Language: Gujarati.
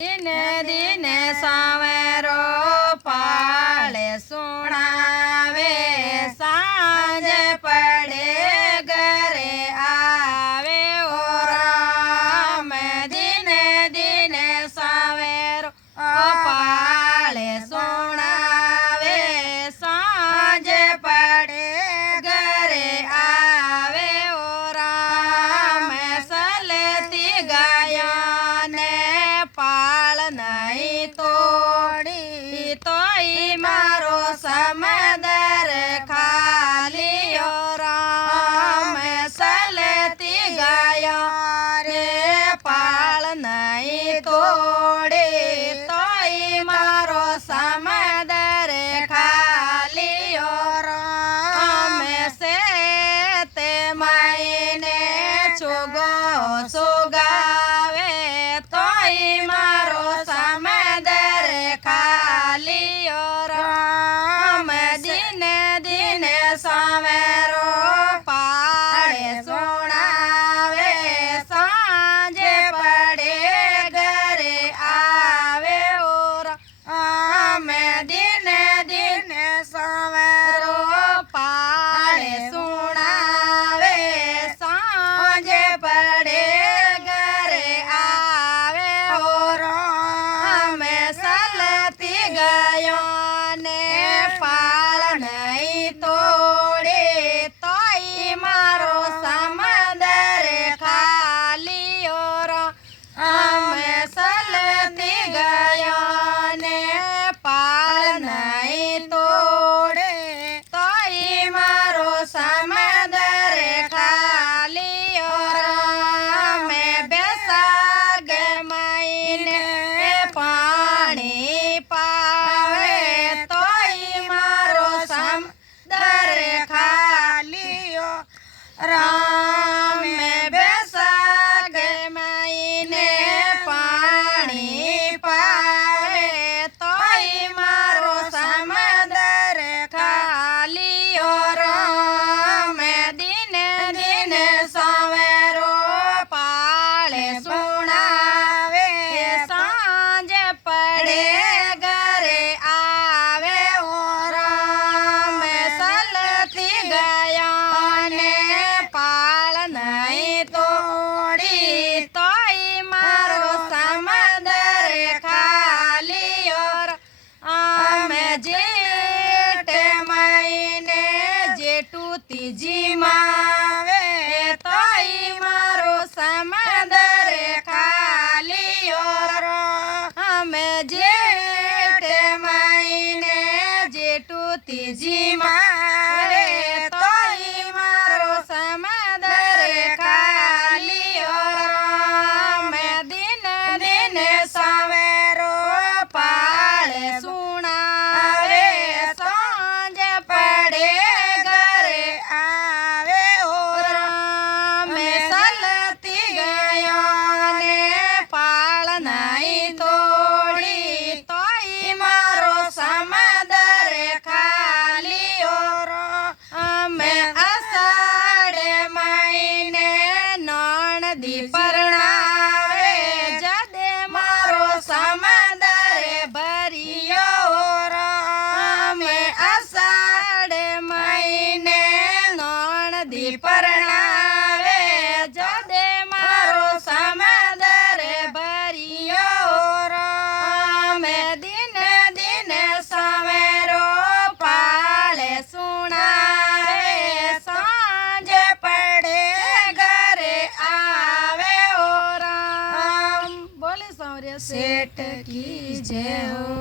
દિને દિને સાવેરો પાળે સુણાવે, સાંજે પડે ઘરે આવે ઓ રામ. દિને દિને સાવેરો પાળે સુણાવે, સાંજે પડે ઘરે આવે ઓ રામ. સલતી ગાયને પાળ નહીં તોડી, તોય મારો સમદર ખાલી ઓ રામ. સલતી ગાયને પાળ નહીં તોડી, તોય મારો સમદર ખાલી ઓ રામ. સે તે માઈને છુગો સુગાવે, તોય મારો સમદર ખાલી ઓ રામ. દિને દિને સાવેરો પાળે સુણાવે, સાંજે પડે ઘરે આવે ઓ રામ. દિને દિને સાવેરો પાળે સુણાવે, સાંજે પડે ઘરે આવે ઓ રામ. સલતી ગાયોને પાળ નહીં તોડે, તોય મારો સમદર ખાલી ઓ રામ. સલતી ગાયોને પાળ નહીં તોડે, તોય મારો સમદર ખાલી ઓ રામ. બેસાગ માઈને પાણી પાવે, તોય મારો સમદર ખાલી ઓ રામ. બેસાગ માઈને પાણી પાવે, તોય મારો સમદર ખાલી ઓ રામ. દિને દિને સાવેરો પાળે સુણાવે, સાંજે પડે ઘરે આવે ઓ રામ. સલતી ગાયને પાળ નહીં તોડી, તોય મારો સમદર ખાલી ઓ રામ. જેઠ મહિને જેઠું ત્રીજી માવે, તોય મારો સમદર ખાલી ઓ રામ. જેઠ મહિને જેઠું ત્રીજી માવે, તોય મારો સમદર ખાલી ઓ રામ. દિને દિને સાવેરો પાળે સુણાવે, સાંજે પડે ઘરે આવે ઓ રામ. સલતી ગાયોને પાળ નહીં તોડી, તોય મારો સમદર ખાલી ઓ રામ. અષાઢ મહિને નણદી પરણાવે, જદે મારો સમદર ભર્યો ઓ રામ. અષાઢ મહિને નણદી પરણાવે, જદે મારો સમદર ભર્યો ઓ રામ. દિને દિને સાવેરો પાળે સુણાવે, સાંજે પડે ઘરે આવે ઓ રામ. બોલે સાવરિયા શેઠ કી જય હો.